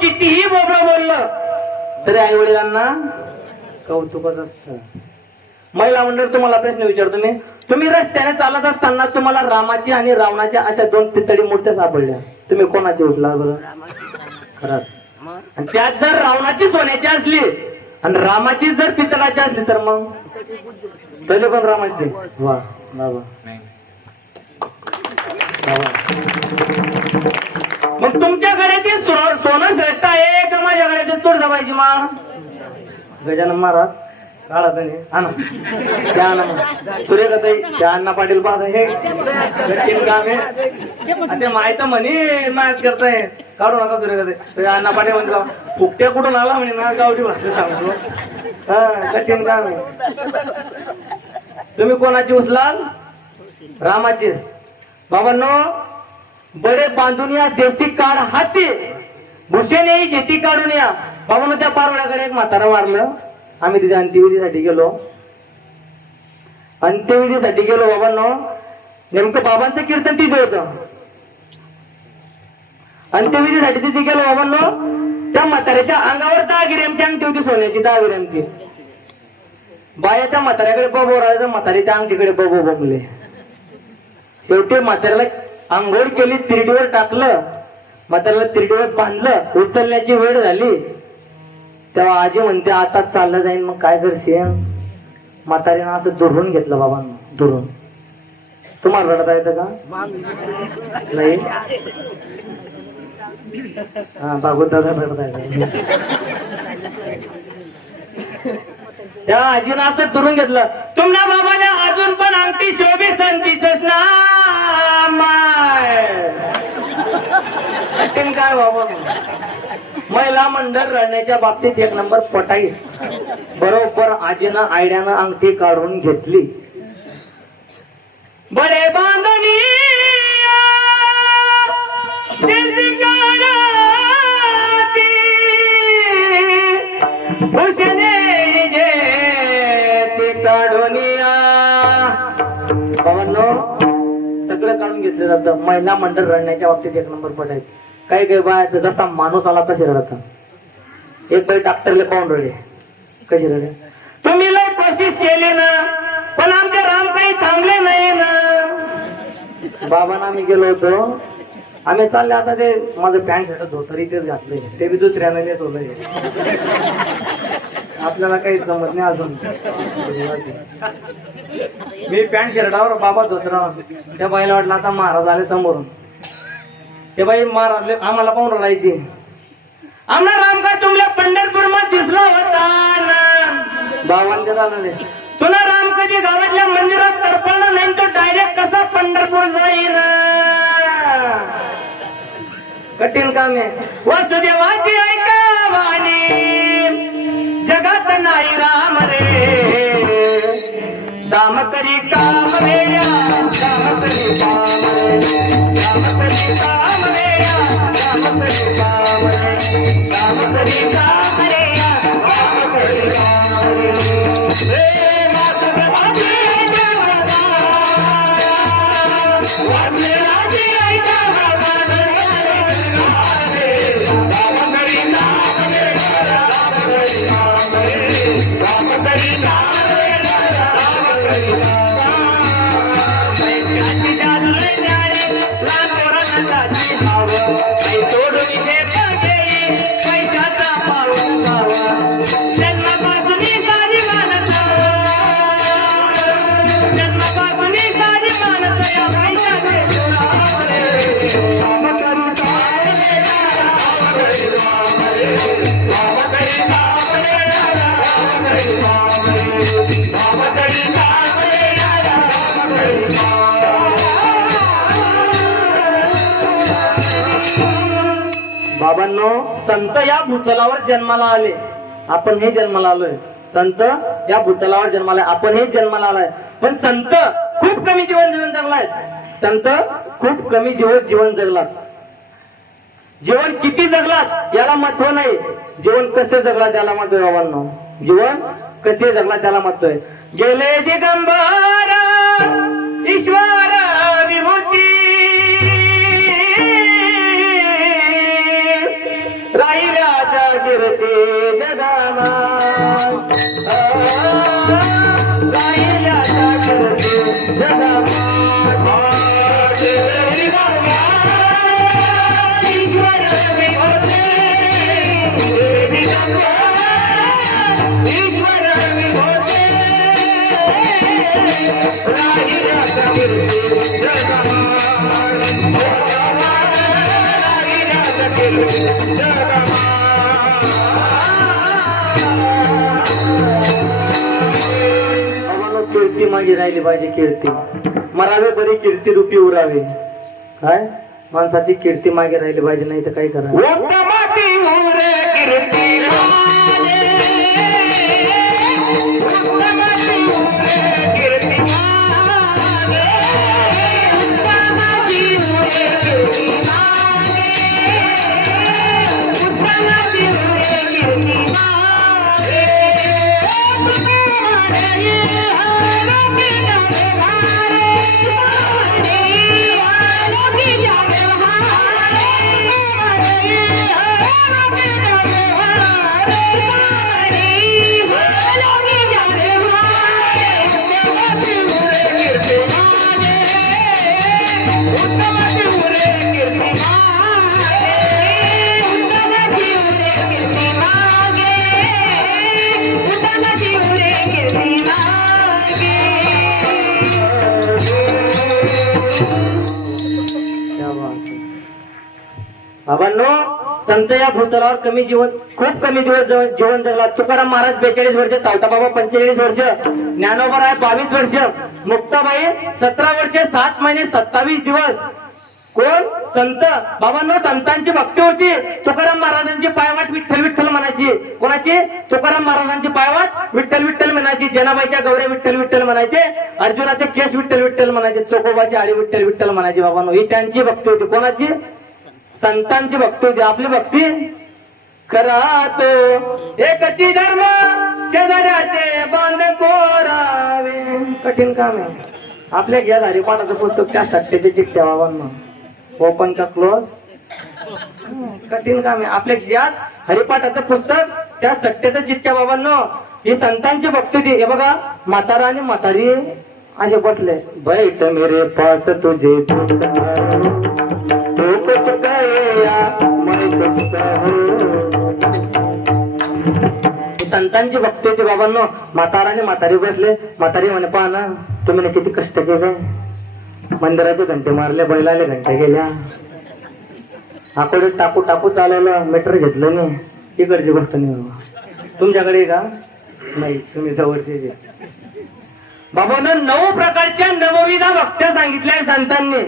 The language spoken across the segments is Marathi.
कितीही बोबडं बोललं तरी आई वडिलांना कौतुकच असतं. महिला मंडळ तुम्हाला प्रश्न विचारतो मी. तुम्ही रस्त्याने चालत असताना तुम्हाला रामाची आणि रावणाच्या अशा दोन पितळी मूर्त्या सापडल्या. तुम्ही कोणाची उठला बरं? खरंच. आणि त्यात जर रावणाची सोन्याची असली आणि रामाची जर पितळाची असली तर मग? तरी पण रामाची. वा बाबा मग तुमच्याकडे ती सोनं श्रेष्ठ आहे का माझ्याकडे ती तुळजाबाईची मा? गजानन महाराज काढा त्याने आणा त्या आणा मग सूर्यकताई त्या अण्णा पाटील पाहत हे कठीण काम आहे. ते माहीत म्हणे मॅच करताय. काढू नका सूर्यकताई अण्णा पाटील म्हणजे फुकट्या कुठून आला म्हणे? ना गावठी भाषा सांगतो. हा कठीण काम आहे. तुम्ही कोणाची उचलाल रामाचीच. बाबांनो बडे बांधून या देशी काढ हाती. भूषण घेती काढून या. बाबांनो त्या पारवड्याकडे एक म्हातारा मारलं. आम्ही तिथे अंत्यविधीसाठी गेलो. अंत्यविधीसाठी गेलो बाबांनो. नेमकं बाबांचं कीर्तन तिथे होत. अंत्यविधीसाठी तिथे गेलो बाबांनो. त्या म्हाताऱ्याच्या अंगावर दहा गिऱ्यांची अंगठी होती सोन्याची दहा गिऱ्यांची बाया त्या म्हाताऱ्याकडे बबो राहिले म्हाताऱ्याच्या अंगठीकडे बबो बघले. शेवटी म्हाताऱ्याला आंघोळ केली तिरडीवर टाकलं म्हाताऱ्याला तिरडीवर बांधलं उचलण्याची वेळ झाली. तेव्हा आजी म्हणते आता चाललं जाईन मग काय करशील? म्हातारीनं असं दुरून घेतलं बाबांना दुरून. तुम्हाला रडता येतं का? नाही? हा दादा रडता येत. त्या आजीनं असं दुरून घेतलं. तुमच्या बाबाला अजून पण अंगठी शोभी संतीच ना कठीण काय बाबा महिला मंडळ रडण्याच्या बाबतीत एक नंबर पटाई. बरोबर आजीनं आयड्यानं अंगठी काढून घेतली. बरे बांधणी करून घेतलं जातं. महिला मंडळ रडण्याच्या बाबतीत एक नंबर पडाय काही काही बाय जसा माणूस आला तसे रडतात. एक बाई डॉक्टरला पाहून रडे कशी रडे तुम्ही लय कोशिश केली ना पण आमचे राम काही थांबले नाही ना. बाबांना आम्ही गेलो होतो. आम्ही चालले आता ते माझं पॅन्ट शर्ट धोतर इथेच घातले ते बी दुसऱ्याने नेसवलंय आपल्याला काही जमत नाही अजून. मी पॅन्ट शर्टावर बाबा धोतरा त्या बाईला वाटलं आता महाराज आले समोरून. ते बाई महाराज आम्हाला पाहून राहायचे आमना राम काय तुमच्या पंढरपूरमध्ये दिसला होता ना? बाबांच्या झालं तुला राम कधी गावातल्या मंदिरात तरपळला नाही तो डायरेक्ट कसा पंढरपूर जाईन? कठीण काम आहे. वसुदेवाची ऐका वाणी. साई राम रे. राम करी काम रे राम करी काम रे. दाम करी काम रे राम करी काम रे. दाम करी बाबांनो संत या भूतलावर जन्माला आले. आपण हे जन्माला आलोय. संत या भूतलावर जन्माला आपण हे जन्माला आलाय. पण संत खूप कमी जीवन जीवन जगलाय. संत खूप कमी जीवन जीवन जगलात. जीवन किती जगलात याला महत्त्व नाही. जीवन कसे जगलात याला महत्त्व बाबांनो? जीवन कसे जगला त्याला म्हणतोय आहे? गेले दिगंबर ईश्वर विभूती. राहिल्याचा कीर्ती जगामा कीर्ती जगामा कीर्ती मागे राहिली पाहिजे कीर्ती. मरावे बरी कीर्ती रुपी उरावे. काय? माणसाची कीर्ती मागे राहिली पाहिजे नाही तर काय करा बाबांनो संत या भूतलावर कमी जीवन खूप कमी दिवस जीवन जगला. तुकाराम महाराज बेचाळीस वर्ष सावताबाबा पंचेचाळीस वर्ष ज्ञानोबा आहे बावीस वर्ष मुक्ताबाई सतरा वर्ष सात महिने सत्तावीस दिवस. कोण? संत. बाबांनो संतांची भक्ती होती. तुकाराम महाराजांची पायवाट विठ्ठल विठ्ठल म्हणायची. कोणाची? तुकाराम महाराजांची पायवाट विठ्ठल विठ्ठल म्हणायची. जनाबाईच्या गौऱ्या विठ्ठल विठ्ठल म्हणायचे. अर्जुनाचे केस विठ्ठल विठ्ठल म्हणायचे. चोकोबाची आळी विठ्ठल विठ्ठल म्हणायची. बाबांनो ही त्यांची भक्ती होती. कोणाची? संतांची भक्ती होती. आपली भक्ती करा तो. एकची धर्म शेजाऱ्याचे बांध कोरावे. कठीण काम आहे. आपल्या घ्या धारी पुस्तक त्या सट्ट्याचे चिठ्ठ्या बाबांना ओपन का क्लोज कठीण काम आहे. आपल्या घ्यात हरिपाठाचं पुस्तक त्या सट्टेचं चिठ्ठ्या बाबांनो ही संतांची भक्ती होती. हे बघा म्हातारा आणि म्हातारी असे बसले. बैठ मेरे पास तुझे तू संतांची भक्ती होती बाबांनो. म्हाताराने म्हातारी बसले. म्हातारी म्हणे पहा ना तुम्ही ना किती कष्ट केले. मंदिराचे घंटे मारले बैलाले घंटे गेल्या आकोडे टाकू टाकू चालायला मीटर घेतलं नाही इकडची गोष्ट नाही बाबा. तुमच्याकडे का? नाही तुम्ही जवळचे बाबांनो नऊ प्रकारच्या नवविधा भक्त्या सांगितल्या संतांनी.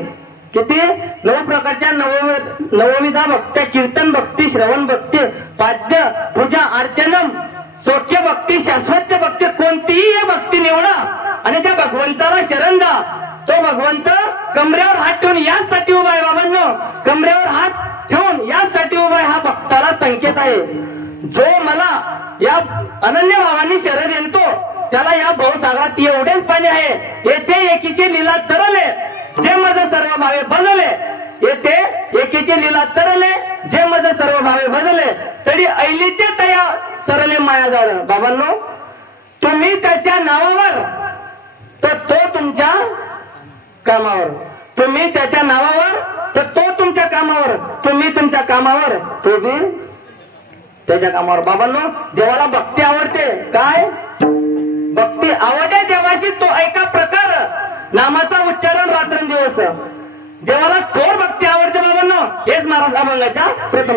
किती नऊ प्रकारच्या नवविध नवविधा भक्त्या कीर्तन भक्ती श्रवण भक्ती पाद्य पूजा अर्चनम सौख्य भक्ती शाश्वत भक्ती कोणतीही या भक्ती निवडा. आणि त्या भगवंताला शरण द्या. तो भगवंत कमरेवर हात ठेवून यासाठी उभा आहे बाबांनो. कमरेवर हात ठेवून यासाठी उभा आहे हा भक्ताला संकेत आहे. जो मला या अनन्य भावांनी शरण येतो त्याला या भाऊसागरात एवढेच पाणी आहे. येथे एकीचे लीला आहे. जे मज सर्व भावे बनले येथे एकीचे लिला तरले. जे मज सर्व भावे बनले तरी ऐलीचे तया सरले माया जाण बाबांनो तुम्ही त्याच्या नावावर तर तो तुमच्या कामावर. तुम्ही त्याच्या नावावर तर तो तुमच्या कामावर. तुम्ही तुमच्या कामावर तो बी त्याच्या कामावर. बाबांनो देवाला भक्ती आवडते. काय? भक्ती आवडते देवाशी तो एका प्रकार. नामाचा उच्चारण रात्रंदिवस देवाला थोर भक्ती आवडते बाबांना. हेच महाराज अभंगाच्या प्रथम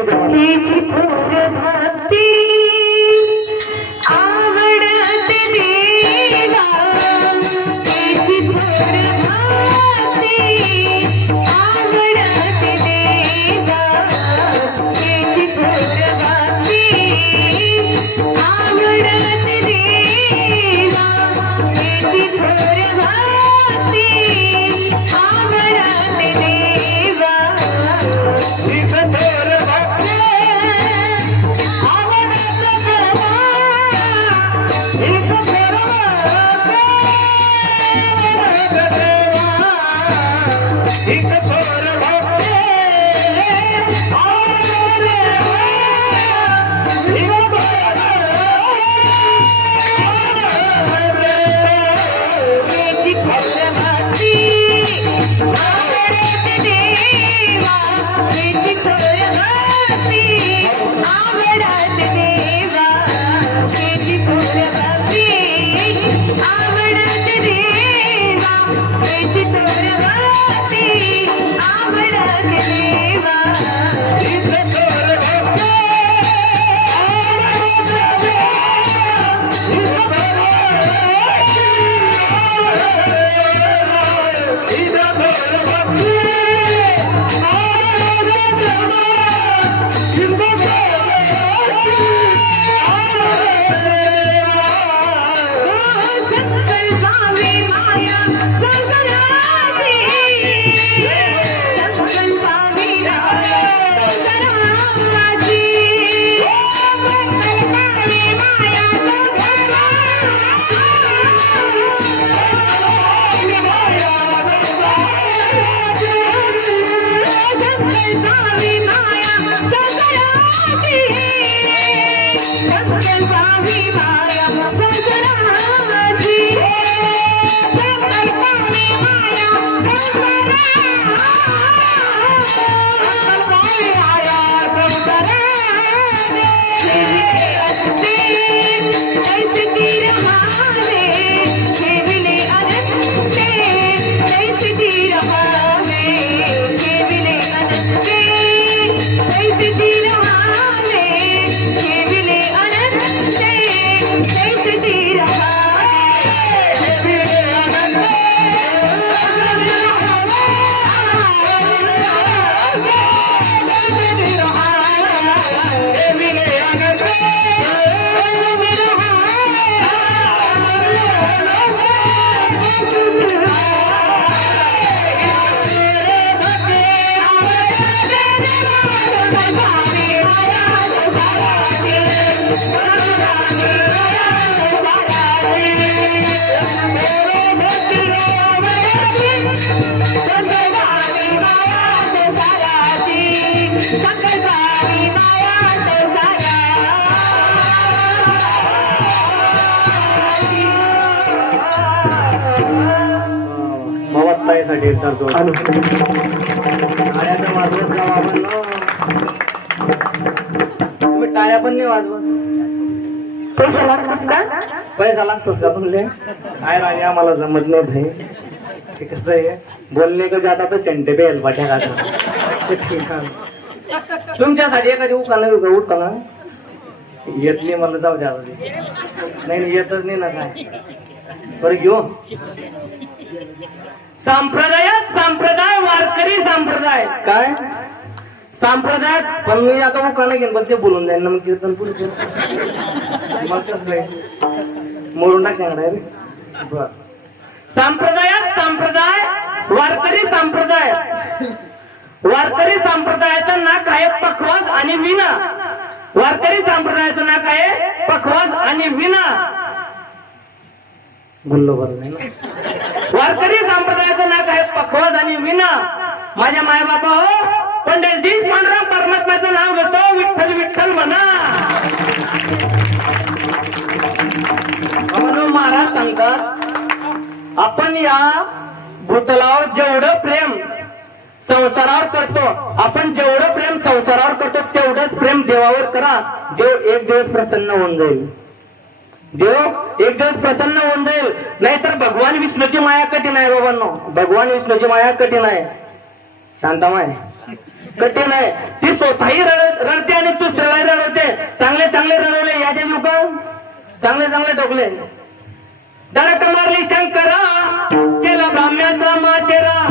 पावी माया टाळ्या तर वाजवत जावा आपण ना. तुम्ही टाळ्या पण नाही वाजवत. पैसा लागतोस का पैसा लागतोस का तुमले? काय आम्हाला जमत नाही भाई ते कसं आहे? बोलणे का जाता तर शेंटे पे हेलपाट्या का तुमच्यासाठी एखादी उकाला उठका येत नाही मला जाऊ द्या नाही नाही, येतच नाही ना काय. बरं घेऊ. संप्रदायात संप्रदाय वारकरी संप्रदाय. काय? संप्रदायात पण मी आता उकाला घेईन पण ते बोलून जाईन ना मग कीर्तन पुढे मोडून टाक सांगणार रे बर. संप्रदायात संप्रदाय वारकरी संप्रदाय. वारकरी संप्रदायाचं नाक आहे पखवाज आणि विना वारकरी संप्रदायाचं नाक आहे पखवाज आणि विना बोललो बरं नाही ना. वारकरी संप्रदायाचं नाक आहे पखवाज आणि विना माझ्या मायबापा हो पंडितजी दीप पांडुरंग परमात्म्याचं नाव घेतो विठ्ठल विठ्ठल म्हणा. म्हणून महाराज सांगतात आपण या भूतलावर जेवढं प्रेम संसारावर करतो आपण जेवढं प्रेम संसारावर करतो तेवढंच प्रेम देवावर करा. देव एक दिवस प्रसन्न होऊन जाईल. देव एक दिवस प्रसन्न होऊन जाईल. नाहीतर भगवान विष्णूची माया कठीण आहे बाबांनो. भगवान विष्णूची माया कठीण आहे. शांतामाय कठीण आहे. ती स्वतःही रड- रडते आणि दुसऱ्यालाही रडवते चांगले चांगले रडवले याच्या लोक चांगले चांगले टोकले धडक मारली शंकरा केला ब्राह्म्याचा मातेरा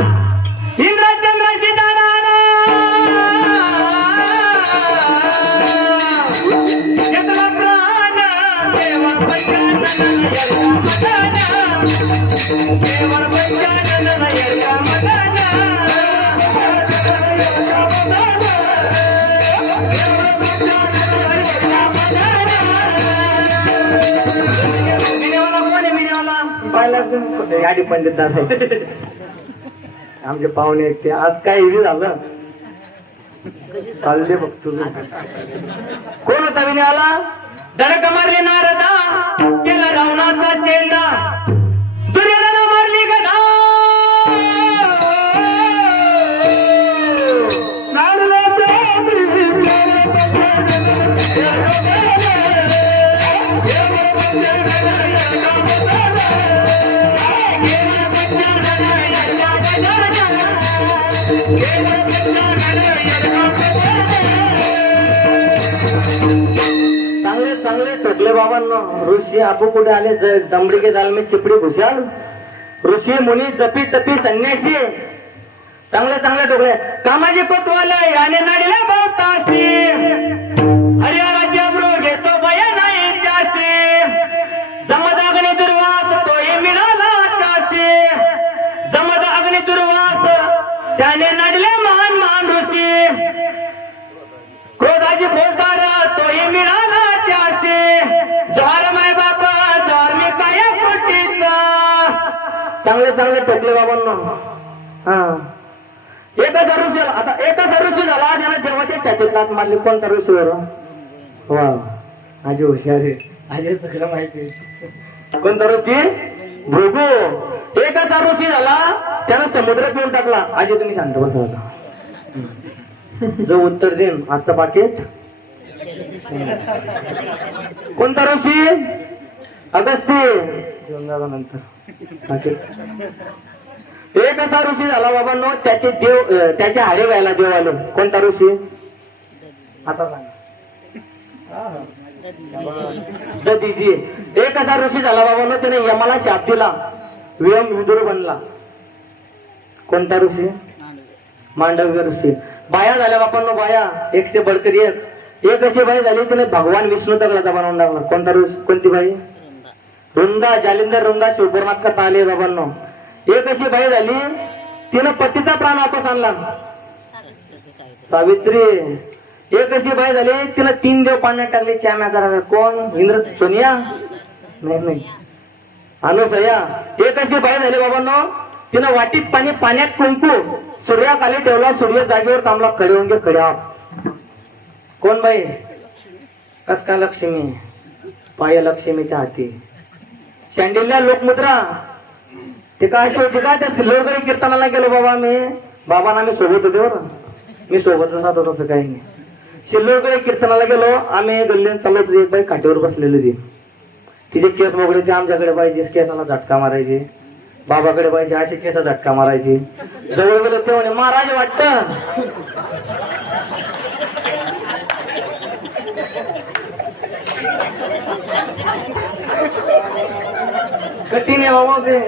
गाडी पंडित दास आमचे पाहुणे ते आज काय हे झालं? चालले बघ तुझ. कोण होता विनयाला? धडक मारले नारदा. केला रावणाचा चेंडा. चांगले चांगले टकले बाबांना. ऋषी आपू कुठे आले? ज- दमडीके जालमे चिपडी भुशाल ऋषी मुनी जपी तपी संन्यासी. चांगले चांगले टोकले कामाजी कोतवाले याने नाडले बहुतासी चांगले चांगले टोकले बाबांना. हा. एकच ऋषी आता एकच ऋषी झाला त्याने देवाच्या छातीत मानले मारली. कोणता ऋषीवर वा. माझी आहे. आजे सगळं माहिती आहे. कोणता ऋषी भृगू. एकच असा ऋषी झाला त्यानं समुद्र पिऊन टाकला. आजी तुम्ही शांत बसा आता. जो उत्तर देईन आजचं पाकिट. कोणता ऋषी अगस्ती. घेऊन नंतर एक असा ऋषी झाला बाबांनो त्याचे देव त्याचे हाडे गायला देव आलो. कोणता ऋषी? आता सांगा. दधीजी एक असा ऋषी झाला बाबांनो त्याने यमाला शाप दिला. वियम विदुर बनला. कोणता ऋषी? मांडव्य ऋषी. बाया झाल्या बापांनो बाया. एकशे बडकरी एक. एक अशी बाई झाली तिने भगवान विष्णू तगडाचा बनवून टाकला. कोणता ऋषी? कोणती बाई? रुंदा जालिंदर रुंदा शिवपूर्णात आले बाबांनो. एक अशी बाई झाली तिनं पतीचा प्राण वापस आणला. सावित्री एक अशी बाई झाली तिला तीन देव पाण्यात टाकले चाम्या कराव्या कोण? इंद्र सोनिया? नाही नाही. अनुसया एक अशी बाई झाली बाबांनो तिनं वाटीत पाणी पाण्यात कुंकू सूर्याखाली ठेवला सूर्य जागेवर थांबला खडे होऊन खड्या कोण बाई? कस का लक्ष्मी? पाय लक्ष्मीच्या हाती. शँडिलला लोकमुद्रा. ते काय अशी काय? त्या सिल्लोडकडे कीर्तनाला गेलो बाबा मी बाबांना आम्ही सोबत होते बरं. मी सोबतच राहतो असं काही नाही. सिल्लोडकडे कीर्तनाला गेलो. आम्ही गल्लीत चालत होती. एक बाई काठीवर बसलेली होती. तिचे केस वगैरे ते आमच्याकडे पाहिजे. केसाला झटका मारायचे. बाबाकडे पाहिजे. असे केस झटका मारायचे. जवळ गेलो ते म्हणे महाराज वाटत. कठीण आहे बाबा ते.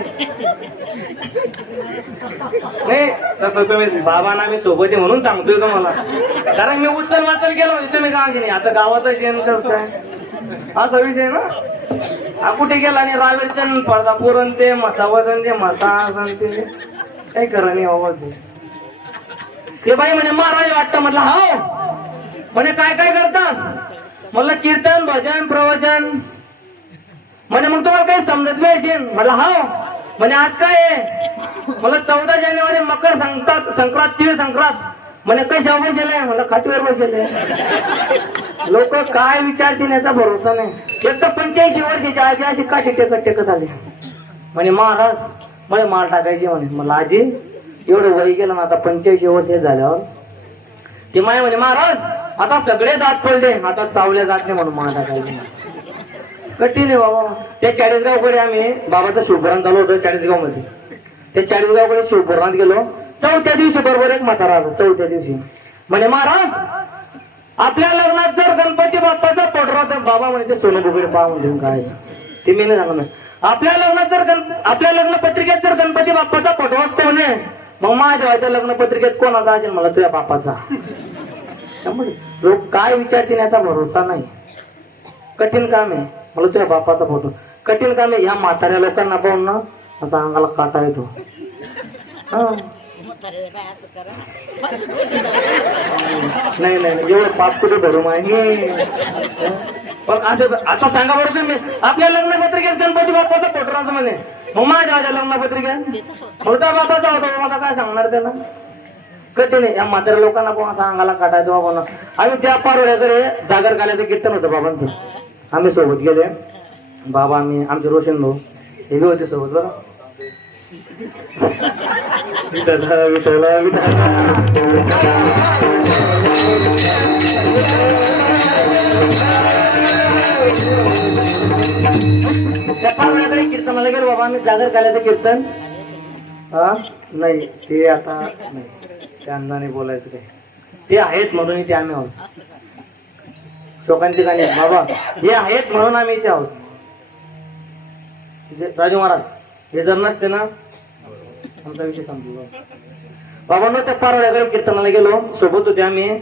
नाही तसं तुम्ही बाबांना मी सोबत आहे म्हणून सांगतोय तुम्हाला. कारण मी उचल वाचल केलं म्हणजे तुम्ही काय नाही आता गावातच येण कसं काय. असा विषय ना? हा कुठे गेला आणि रावेरचंद पडदा पुरण ते मसावजन ते मसा ते. काही करा नाही बाबा ते. ते बाई म्हणे महाराज वाटतं म्हटलं हा म्हणे काय काय करतात? म्हणलं कीर्तन भजन प्रवचन. म्हणे मग तुम्हाला काही समजत नाही असेल म्हटलं हाव म्हणे आज काय आहे? मला चौदा जानेवारी मकर संक्रांत संक्रांत तीळ संक्रांत. म्हणे कशा बसेल म्हणलं खाटीवर बसेल लोक काय विचारतील याचा भरोसा नाही. एक तर पंच्याऐंशी वर्षाची आजी अशी काठी टेकत टेकत आली. म्हणे महाराज म्हणे माल टाकायची म्हणे. मला आजी एवढं वय गेलं ना आता पंच्याऐंशी वर्ष झाल्यावर. ते माय म्हणे महाराज आता सगळे दात पडले आता चावल्या जात नाही म्हणून माल टाकायची. कठीण आहे बाबा. त्या चाळीसगावकडे आम्ही बाबाचं शिवपुराण चालू होतं चाळीसगावमध्ये त्या चाळीसगावकडे शिवपुराणात गेलो. चौथ्या दिवशी बरोबर एक म्हातारा आला चौथ्या दिवशी. म्हणे महाराज आपल्या लग्नात जर गणपती बाप्पाचा पडरा तर बाबा म्हणे ते सोनं बुगडे पहा म्हणजे काय ते मी नाही सांगणार आपल्या लग्नात जर गण आपल्या लग्न पत्रिकेत जर गणपती बाप्पाचा पटवा असतो म्हणे मग महादेवाच्या लग्न पत्रिकेत कोणाचा असेल मला तुझ्या बापाचा लोक काय विचारतील याचा भरोसा नाही. कठीण काम आहे. मला तुझ्या बापाचा फोटो. कठीण काम या म्हाताऱ्या लोकांना पाहून ना असा अंगाला काटा येतो. हा. नाही नाही एवढं पाप कुठे भरू माहिती पण असं आता सांगा बरं तुम्ही आपल्या लग्न पत्रिकेत गणपती बाप्पाचा फोटो राहतो म्हणे. मग माझ्या माझ्या लग्न पत्रिकेत? होता बापाचा होता मला काय सांगणार त्याला? कठीण आहे या म्हाताऱ्या लोकांना पण असा अंगाला काटा येतो बाबांना. आम्ही त्या पारोड्याकडे जागर घालायचं कीर्तन होतं बाबांचं. आम्ही सोबत गेले. बाबा आम्ही आमचे रोशन भाऊ हे बी होते सोबत बरं. विठला विठला विठला कीर्तनाला गेलो बाबा आम्ही जागर काल्याचं कीर्तन. हा नाही ते आता नाही. त्यांना नाही बोलायचं काही. ते आहेत म्हणून ते आम्ही आहोत. शोकांची गाणी. आहेत. बाबा हे आहेत म्हणून आम्ही इथे आहोत. राजू महाराज हे जर नसते ना आमचा विषय संपला. बाबांनो त्या पारोळ्याकडे कीर्तनाला गेलो. सोबत होते आम्ही.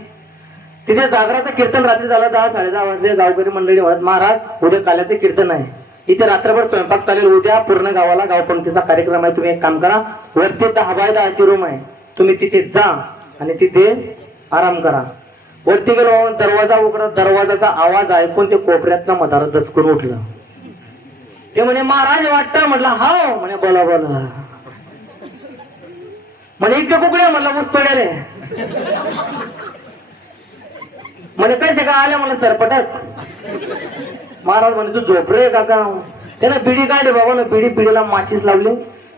तिथे जागराचं कीर्तन रात्री झालं दहा साडे दहा वाजले. गावकरी मंडळी म्हणत महाराज उद्या काल्याचं कीर्तन आहे. इथे रात्रभर स्वयंपाक चालेल. उद्या पूर्ण गावाला गावपंथीचा कार्यक्रम आहे. तुम्ही एक काम करा. वरती दहा बाय दहाची रूम आहे. तुम्ही तिथे जा आणि तिथे आराम करा. वरती गेलो दरवाजा उघडा दरवाजाचा आवाज ऐकून ते कोपऱ्यातला मधारा दचकून उठलं. ते म्हणे महाराज वाटत म्हटलं हाव. म्हणे बोला बोला. म्हणे इतके कुकडे म्हटलं मुसपड्या रे म्हणे कसे का आले? म्हणलं सरपटत. महाराज म्हणे तू झोप रे काका. त्यानं बिडी काढली बाबा ना बिडी बिडीला माचीस लावली.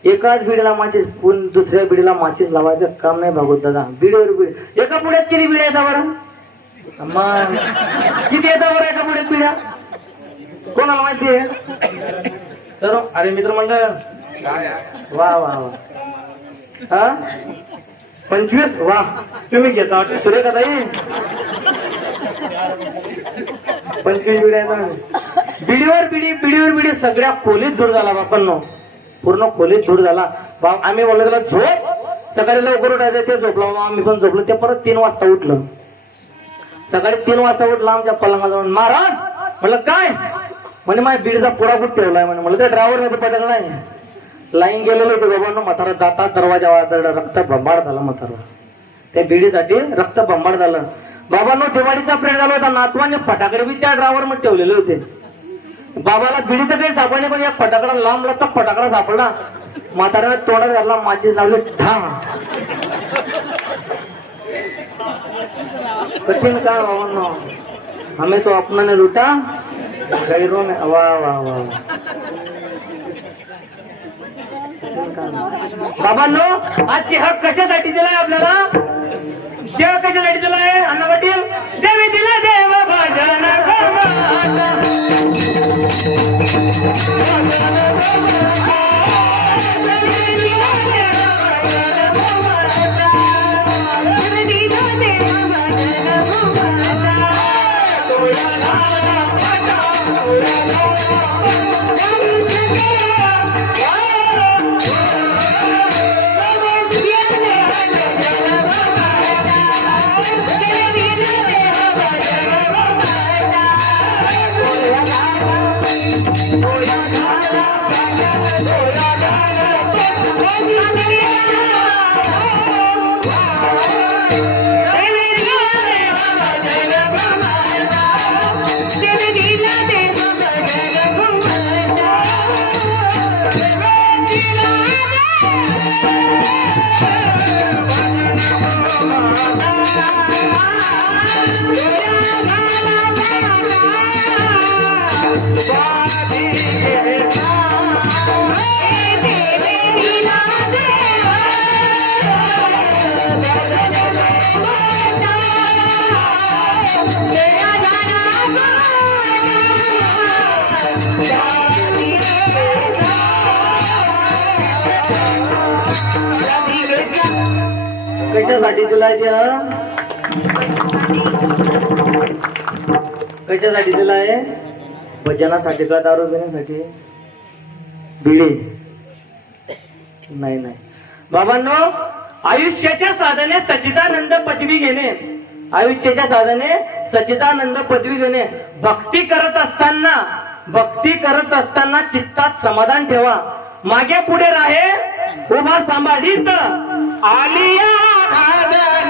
एकाच बिडीला माचीस पुन दुसऱ्या बिडीला माचीस लावायचं काम नाही भागवत दादा. बिडीवर बिडी. एका पुढ्यात किती बिड्या आहेत बरं? मग किती येतात बरं एका पुढे पिढ्या? कोणाला माहिती आहे? तर अरे मित्र मंडळ वा वा वा. हा? पंचवीस? वा. तुम्ही घेता. तुरे सुरेखा ताई पंचवीस बिड्या ना बिडीवर बिडी बिडीवर बिडी सगळ्या खोलीत झूड झाला बापांनो. पूर्ण खोलीत झूड झाला. आम्ही बोललो त्याला झोप. सकाळी लवकर उठायचं ते झोपला. आम्ही पण झोपलो. ते परत तीन वाजता उठलं. सकाळी तीन वाजता उठला आमच्या पलंगाजवळ. महाराज म्हटलं काय? म्हणे माझ्या बीडचा पुरा कुठ ठेवलाय म्हणे म्हणलं त्या ड्रायव्हर नाही पटक आहे लाईन गेलेलं होतं बाबांना म्हातारा जाता दरवाजा वाजता रक्त भंबाड झाला म्हातारा. त्या बीडीसाठी रक्त भंबाड झालं. बाबांनो दिवाळीचा प्रेड झाला होता नातवाने फटाकडे बी त्या ड्रायव्हरमध्ये ठेवलेले होते. बाबाला बिडीचं काही सापडले पण या फटाकडा लांब लाचा फटाकडा सापडला. म्हाताऱ्याला तोडा झाला माचीस लावले ठा. कठीण काळ बाबांनो हमें तो अपना ने लुटा गैरों ने वा वा वा. बाबांनो आज ते हक कशासाठी दिलाय आपल्याला? देव कशासाठी दिलाय अण्णा पाटील? देवी दिला देव भजन రాజా कशासाठी दिलाय कशासाठी हा? आहे भजनासाठी का दारू पिण्यासाठी? बिडी. नाही नाही. बाबांनो आयुष्याच्या साधने सचिदानंद पदवी घेणे. आयुष्याच्या साधने सचिदानंद पदवी घेणे. भक्ती करत असताना भक्ती करत असताना चित्तात समाधान ठेवा. मागे पुढे राहे उभा सांभाळीत. आलिया!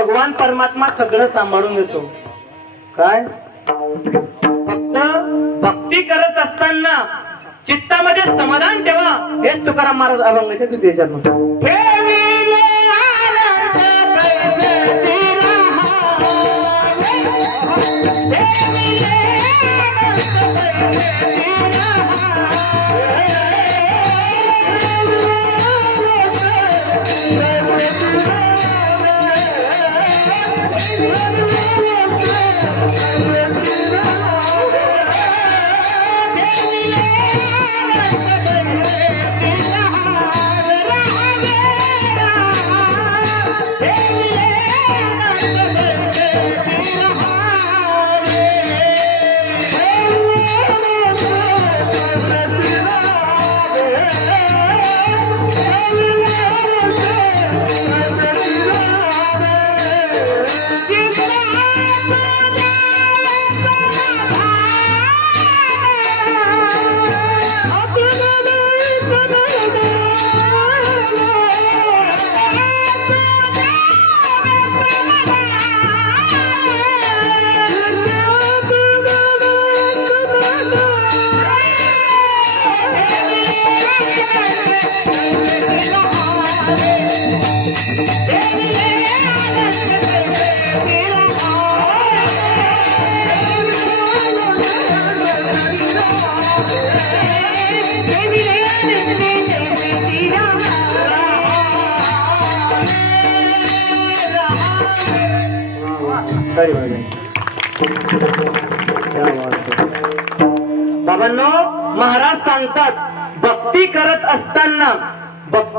भगवान परमात्मा सगळं सांभाळून येतो. काय? फक्त भक्ती करत असताना चित्तामध्ये समाधान ठेवा हेच तुकाराम महाराज अभंगाच्या तिथे विचारणार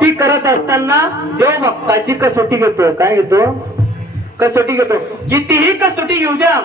भक्ती करत असताना देव भक्ताची कसोटी घेतो. काय घेतो? कसोटी घेतो. कितीही कसोटी घेऊ द्या.